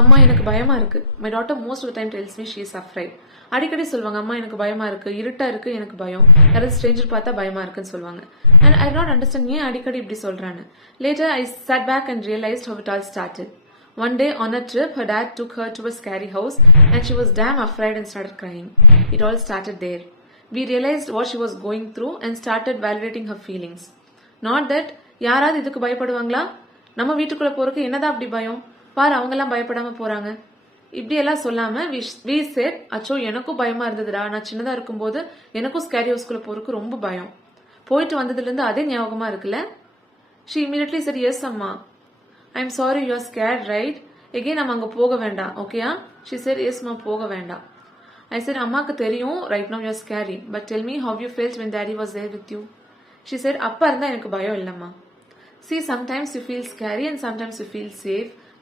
அம்மா எனக்கு பயமா இருக்கு. My daughter most of the time tells me she is afraid. அடிக்கடி சொல்லுவாங்க, அம்மா எனக்கு பயமா இருக்கு, இருட்டா இருக்கு, எனக்கு பயம், யாராவது ஸ்ட்ரேஞ்சர் பார்த்தா பயமா இருக்குன்னு சொல்லுவாங்க. அண்ட் ஐ நாட் அண்டர்ஸ்டாண்ட் ஏன் அடிக்கடி இப்படி சொல்றான்னு. Later I sat back and realized how it all started. One day on a trip, her dad took her to a scary house and she was damn afraid and started crying. It all started there. We realized what she was going through and started validating her feelings. Not that யாராவது இதுக்கு பயப்படுவாங்களா, நம்ம வீட்டுக்குள்ள போறதுக்கு என்னதான் அப்படி பயம், பாரு அவங்க எல்லாம் பயப்படாம போறாங்க, இப்படி எல்லாம் சொல்லாம we said, அச்சோ எனக்கும் பயமா இருந்ததுடா, நான் சின்னதா இருக்கும்போது எனக்கும் ஸ்கேரி ஹவுஸ்குள்ள போறதுக்கு ரொம்ப பயம், போயிட்டு வந்ததுல இருந்து அதே ஞாபகமா இருக்குல்ல. She immediately said, yes அம்மா. I'm sorry you are scared, right? Again நம்ம அங்க போக வேண்டாம், ஓகேயா? She said, yes ma, போக வேண்டாம். I said, அம்மாக்கு தெரியும் right now you are scary, but tell me how you felt when daddy was there with you. She said, அப்பா இருந்தா எனக்கு பயம் இல்லம்மா. See, sometimes you feel scary and sometimes you feel safe.